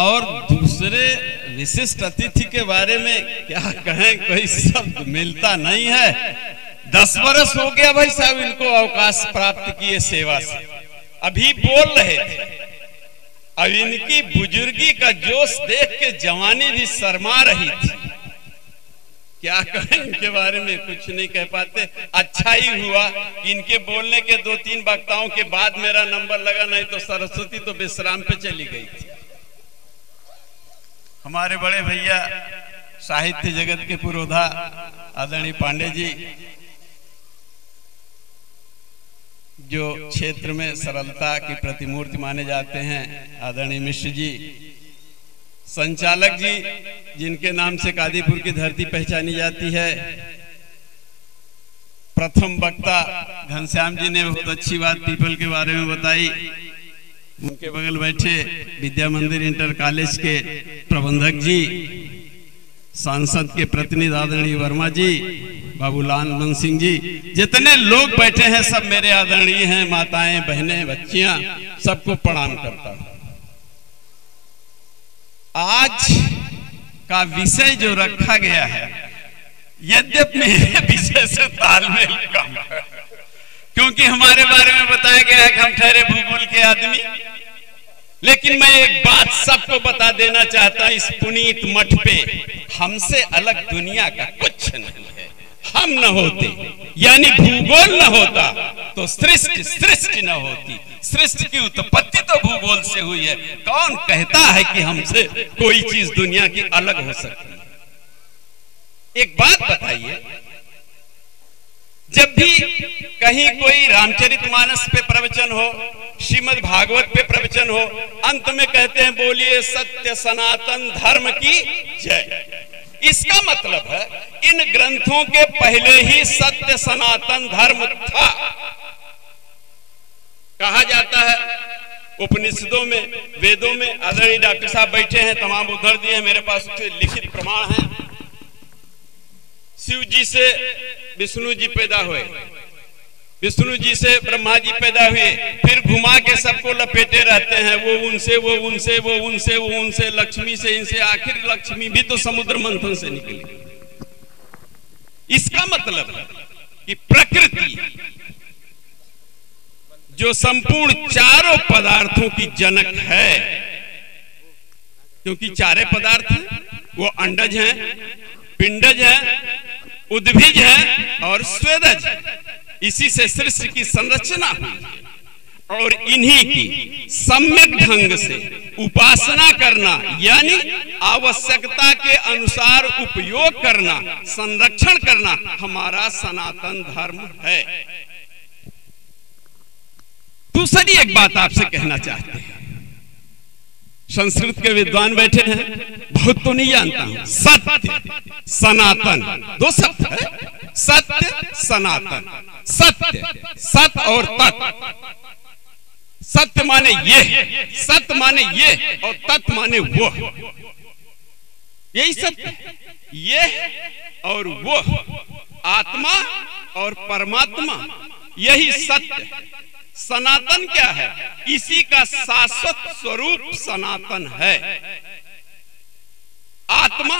और दूसरे विशिष्ट अतिथि के बारे में क्या कहें, कोई शब्द मिलता नहीं है। 10 बरस हो गया भाई साहब इनको अवकाश प्राप्त किए सेवा से, अभी बोल रहे थे। अब इनकी बुजुर्गी का जोश देख के जवानी भी शर्मा रही थी। क्या कहें इनके बारे में, कुछ नहीं कह पाते। अच्छा ही हुआ इनके बोलने के 2-3 वक्ताओं के बाद मेरा नंबर लगा, नहीं तो सरस्वती तो विश्राम पे चली गई थी। हमारे बड़े भैया साहित्य जगत के पुरोधा आदरणीय पांडे जी, जो क्षेत्र में सरलता की प्रतिमूर्ति माने जाते हैं, आदरणीय मिश्र जी, संचालक जी जिनके नाम से कादीपुर की धरती पहचानी जाती है, प्रथम वक्ता घनश्याम जी ने बहुत अच्छी बात पीपल के बारे में बताई। उनके बगल बैठे विद्या मंदिर इंटर कॉलेज के प्रबंधक जी, सांसद के प्रतिनिधि आदरणीय वर्मा जी, बाबूलाल मन सिंह जी, जितने लोग बैठे हैं सब मेरे आदरणीय हैं, माताएं, बहनें, बच्चियां, सबको प्रणाम करता हूं। आज का विषय जो रखा गया है, यद्यपि मेरे विषय से तालमेल कम है, क्योंकि हमारे बारे में बताया गया है कि हम ठहरे भूगोल के आदमी, लेकिन मैं एक बात सबको बता देना चाहता हूं, इस पुनीत मठ पे हमसे अलग दुनिया का कुछ नहीं है। हम न होते यानी भूगोल न होता तो सृष्टि न होती। सृष्टि की उत्पत्ति तो भूगोल से हुई है। कौन कहता है कि हमसे कोई चीज दुनिया की अलग हो सकती है? एक बात बताइए, जब भी कहीं कोई रामचरितमानस पे प्रवचन हो, श्रीमद् भागवत पे प्रवचन हो, अंत में कहते हैं बोलिए सत्य सनातन धर्म की जय। इसका मतलब है इन ग्रंथों के पहले ही सत्य सनातन धर्म था। कहा जाता है उपनिषदों में, वेदों में, आदरणीय डॉक्टर साहब बैठे हैं, तमाम उद्धर दिए हैं, मेरे पास उसके लिखित प्रमाण हैं। शिव जी से विष्णु जी पैदा हुए, विष्णु जी से ब्रह्मा जी पैदा हुए, फिर घुमा के सबको लपेटे रहते हैं, वो उनसे, वो उनसे, वो उनसे, वो उनसे, लक्ष्मी से, इनसे, आखिर लक्ष्मी भी तो समुद्र मंथन से निकली। इसका मतलब है कि प्रकृति जो संपूर्ण चारों पदार्थों की जनक है, क्योंकि चारे पदार्थ हैं, वो अंडज हैं, पिंडज हैं, उद्भिज हैं और स्वेदज हैं। इसी से सृष्टि की संरचना हुई और इन्हीं की सम्यक ढंग से उपासना करना यानी आवश्यकता के अनुसार उपयोग करना, संरक्षण करना हमारा सनातन धर्म है। दूसरी एक बात आपसे कहना चाहते हैं, संस्कृत के विद्वान बैठे हैं, बहुत तो नहीं जानता हूं। सत्य सनातन दो शब्द है, सत्य सनातन। सत्य, सत और तत्। सत्य माने ये, सत्य माने ये और तत् माने वो, यही सत्य। ये और वो, आत्मा और परमात्मा, यही सत्य। सनातन क्या है? इसी का शाश्वत स्वरूप सनातन है। आत्मा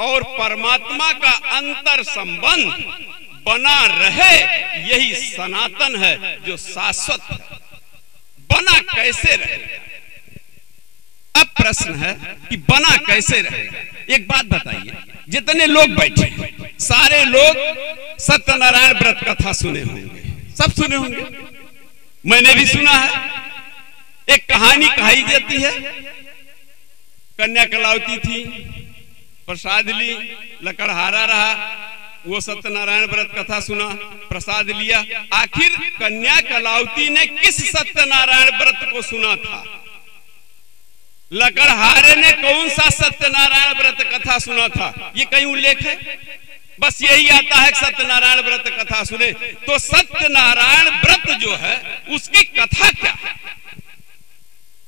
और परमात्मा का अंतर संबंध बना रहे, यही सनातन है जो शाश्वत है। बना कैसे रहे? अब प्रश्न है कि बना कैसे रहे। एक बात बताइए, जितने लोग बैठे सारे लोग सत्यनारायण व्रत कथा सुने होंगे, सब सुने होंगे, मैंने भी सुना है। एक कहानी कही जाती है, कन्या कलावती थी, प्रसाद ली, लकड़हारा रहा, वो सत्यनारायण व्रत कथा सुना, प्रसाद लिया। आखिर कन्या कलावती ने किस सत्यनारायण व्रत को सुना था? लकड़हारे ने कौन सा सत्यनारायण व्रत कथा सुना था? ये कहीं उल्लेख है? बस यही आता है सत्यनारायण व्रत कथा सुने। तो सत्यनारायण व्रत जो है उसकी कथा क्या है?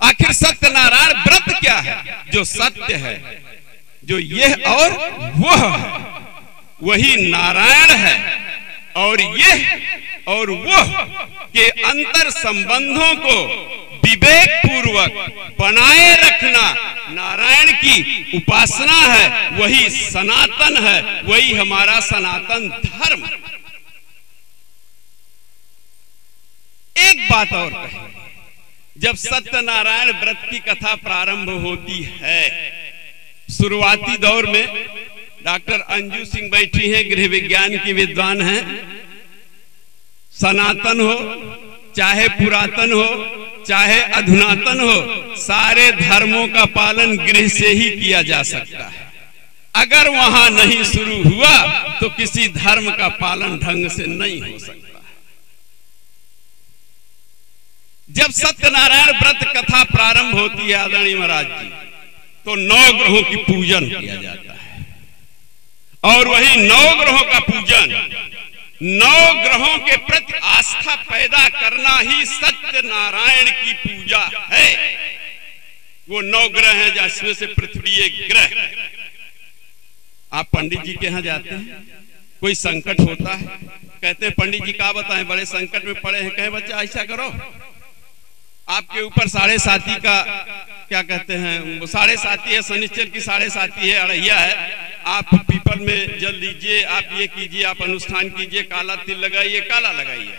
आखिर सत्यनारायण व्रत क्या है? जो सत्य है, जो यह और वह है, वही नारायण है। और यह और वह के अंतर संबंधों को विवेक पूर्वक बनाए रखना नारायण की उपासना है, वही सनातन है, वही हमारा सनातन धर्म। एक बात और कहें, जब सत्यनारायण व्रत की कथा प्रारंभ होती है, शुरुआती दौर में डॉक्टर अंजू सिंह बैठी हैं, गृह विज्ञान की विद्वान हैं। सनातन हो चाहे पुरातन हो चाहे अधुनातन हो, सारे धर्मों का पालन गृह से ही किया जा सकता है। अगर वहां नहीं शुरू हुआ तो किसी धर्म का पालन ढंग से नहीं हो सकता। जब सत्यनारायण व्रत कथा प्रारंभ होती है आदरणीय महाराज जी, तो 9 ग्रहों की पूजन किया जाता है, और वही 9 ग्रहों का पूजन, 9 ग्रहों के प्रति आस्था पैदा करना ही सत्यनारायण की पूजा है। वो 9 ग्रह हैं, जिसमें से पृथ्वी एक ग्रह। आप पंडित जी के यहाँ जाते हैं, कोई संकट होता है, कहते हैं पंडित जी क्या बताएं, बड़े संकट में पड़े हैं। कहे बच्चा ऐसा करो, आपके ऊपर 7.5 का क्या कहते हैं, वो 7.5 है, शनिश्चर की 7.5 है, अड़ैया है, आप पीपल में जल लीजिए, आप ये कीजिए, आप अनुष्ठान कीजिए, काला तिल लगाइए, काला लगाइए,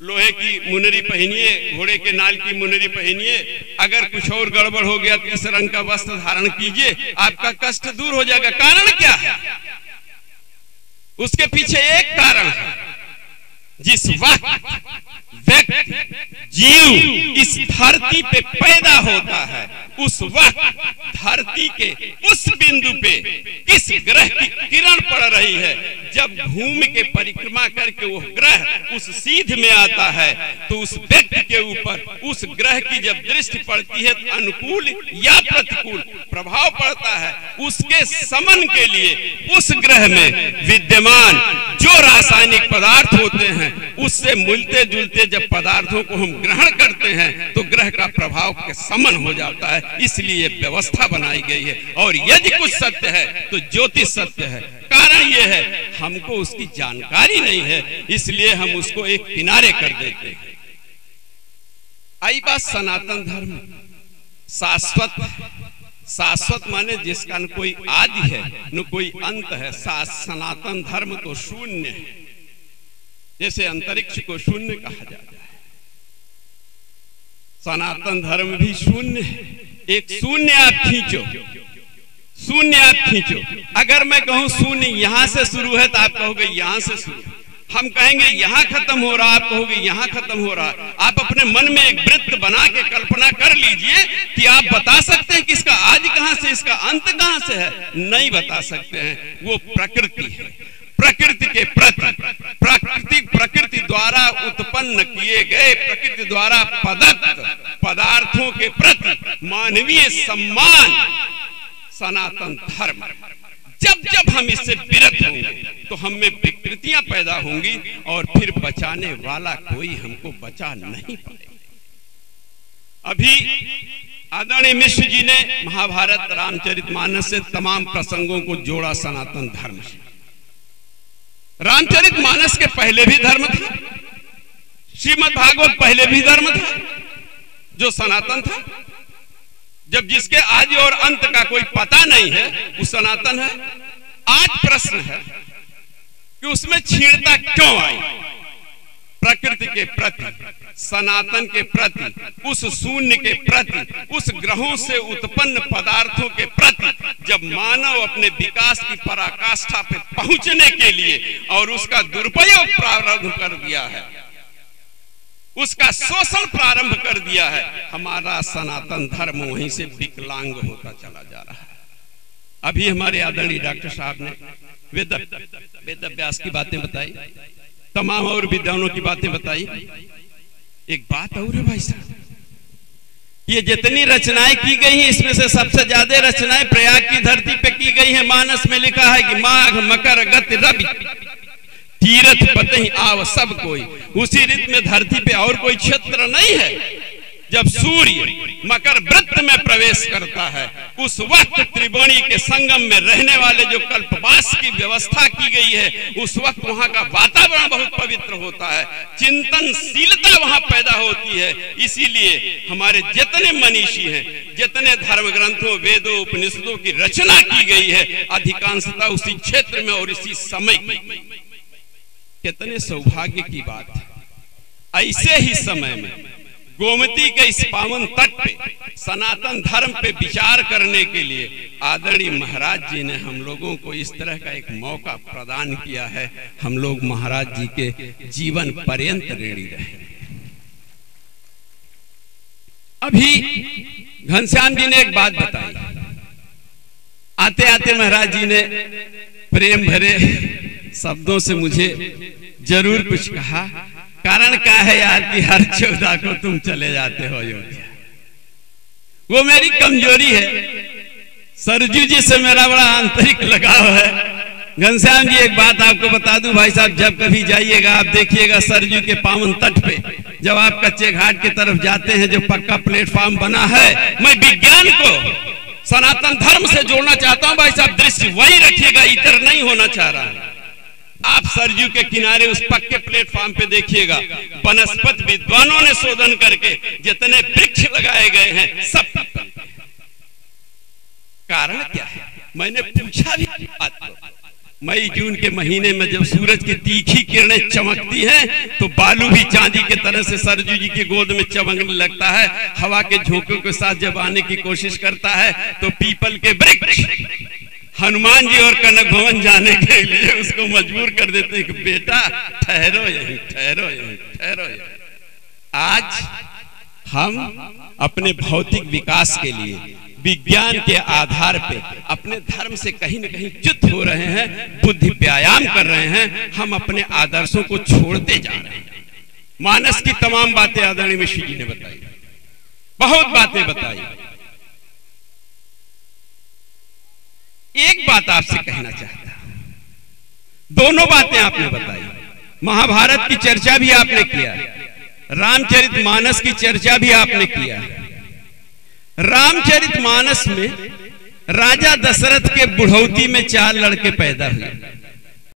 लोहे की मुनरी पहनिए, घोड़े के नाल की मुनरी पहनिए, अगर कुछ और गड़बड़ हो गया तो इस रंग का वस्त्र धारण कीजिए, आपका कष्ट दूर हो जाएगा। कारण क्या है? उसके पीछे एक कारण है, जिस वक्त व्यक्ति जीव इस धरती पे पैदा होता है, उस वक्त धरती के उस बिंदु पे किस ग्रह की किरण पड़ रही है, जब भूमि के परिक्रमा करके वो ग्रह उस सीध में आता है, तो उस व्यक्ति के ऊपर उस ग्रह की जब दृष्टि पड़ती है तो अनुकूल या प्रतिकूल प्रभाव पड़ता है। उसके समन के लिए उस ग्रह में विद्यमान जो रासायनिक पदार्थ होते हैं, उससे मिलते जुलते जब पदार्थों को हम ग्रहण करते हैं तो ग्रह का प्रभाव के समन हो जाता है। इसलिए व्यवस्था बनाई गई है। और यदि कुछ सत्य है तो ज्योतिष सत्य है। कारण यह है, हमको उसकी जानकारी नहीं है, इसलिए हम उसको एक किनारे कर देते हैं। आई बात सनातन धर्म शाश्वत, शाश्वत माने जिसका न कोई आदि है न कोई अंत है। सनातन धर्म तो शून्य है, जैसे अंतरिक्ष को शून्य कहा जाता है, सनातन धर्म भी शून्य है। एक शून्य आप खींचो, शून्य आप खींचो। अगर मैं कहूं शून्य यहां से शुरू है तो आप कहोगे यहां से शुरू, हम कहेंगे यहां खत्म हो रहा, आप कहोगे यहां खत्म हो रहा। आप अपने मन में एक वृत्त बना के कल्पना कर लीजिए कि आप बता सकते हैं कि इसका आदि कहां से, इसका अंत कहां से है? नहीं बता सकते हैं। वो प्रकृति है। प्रकृति के प्रति प्रकृति द्वारा उत्पन्न किए गए, प्रकृति द्वारा प्रदत्त पदार्थों के प्रति मानवीय सम्मान सनातन धर्म। जब जब हम इससे विरत होंगे तो हम में विकृतियां पैदा होंगी और फिर बचाने वाला कोई हमको बचा नहीं पाएगा। अभी आदरणीय मिश्र जी ने महाभारत रामचरितमानस से तमाम प्रसंगों को जोड़ा सनातन धर्म से। रामचरितमानस के पहले भी धर्म था, श्रीमद् भागवत पहले भी धर्म था जो सनातन था। जब जिसके आदि और अंत का कोई पता नहीं है वो सनातन है। आज प्रश्न है कि उसमें छीणता क्यों आई? प्रकृति के प्रति, सनातन के प्रति, उस शून्य के प्रति, उस ग्रहों से उत्पन्न पदार्थों के प्रति जब मानव अपने विकास की पराकाष्ठा पे पहुंचने के लिए और उसका दुरुपयोग प्रारंभ कर दिया है, उसका शोषण प्रारंभ कर दिया है, हमारा सनातन धर्म वहीं से विकलांग होता चला जा रहा है। अभी हमारे आदरणीय डॉक्टर साहब ने वेद व्यास की बातें बताई, तमाम और विद्वानों की बातें बताई। एक बात और है भाई साहब, ये जितनी रचनाएं की गई हैं इसमें से सबसे ज्यादा रचनाएं प्रयाग की धरती पे की गई है। मानस में लिखा है कि माघ मकर गति रवि तीरथ पतहि आव सब कोई। उसी रीत में धरती पे और कोई क्षेत्र नहीं है। जब सूर्य मकर वृत्त में प्रवेश करता है उस वक्त त्रिवेणी के संगम में रहने वाले जो कल्पवास की व्यवस्था की गई है, उस वक्त वहां का वातावरण बहुत पवित्र होता है, चिंतनशीलता वहां पैदा होती है। इसीलिए हमारे जितने मनीषी हैं, जितने धर्म ग्रंथों, वेदों, उपनिषदों की रचना की गई है, अधिकांशतः उसी क्षेत्र में और इसी समय की। कितने सौभाग्य की बात है। ऐसे ही समय में गोमती के इस पावन तट पे सनातन धर्म पे विचार करने के लिए आदरणीय महाराज जी ने हम लोगों को इस तरह का एक मौका प्रदान किया है। हम लोग महाराज जी के जीवन पर्यंत ऋणी रहे। अभी घनश्याम जी ने एक बात बताई। आते आते महाराज जी ने प्रेम भरे शब्दों से मुझे जरूर कुछ कहा। कारण क्या है यार कि हर 14 को तुम चले जाते हो अयोध्या। वो मेरी कमजोरी है। सरजू जी से मेरा बड़ा आंतरिक लगाव है। घनश्याम जी एक बात आपको बता दूं भाई साहब, जब कभी जाइएगा आप देखिएगा सरजू के पावन तट पे, जब आप कच्चे घाट की तरफ जाते हैं, जो पक्का प्लेटफॉर्म बना है, मैं विज्ञान को सनातन धर्म से जोड़ना चाहता हूं भाई साहब। दृश्य वही रखिएगा, इतर नहीं होना चाह रहा। आप सरजू के किनारे उस पक्के प्लेटफॉर्म पे देखिएगा, वनस्पति विद्वानों ने शोधन करके जितने वृक्ष लगाए गए हैं सब पीपल। कारण क्या है? मैंने पूछा भी आपको। मई जून के महीने में जब सूरज की तीखी किरणें चमकती हैं, तो बालू भी चांदी के तरह से सरजू जी की गोद में चमकने लगता है। हवा के झोंकों के साथ जब आने की कोशिश करता है, तो पीपल के वृक्ष हनुमान जी और कनक भवन जाने के लिए उसको मजबूर कर देते हैं कि बेटा ठहरो यहीं, ठहरो यहीं, ठहरो यहीं। आज हम अपने भौतिक विकास के लिए विज्ञान के आधार पे अपने धर्म से कहीं न कहीं च्युत हो रहे हैं, बुद्धि व्यायाम कर रहे हैं। हम अपने आदर्शों को छोड़ते जा रहे हैं। मानस की तमाम बातें आदरणीय मिश्र जी ने बताई, बहुत बातें बताई। एक बात आपसे कहना चाहता हूं, दोनों बातें आपने बताई। महाभारत की चर्चा भी आपने किया, रामचरितमानस की चर्चा भी आपने किया। रामचरितमानस में राजा दशरथ के बुढ़ौती में 4 लड़के पैदा हुए।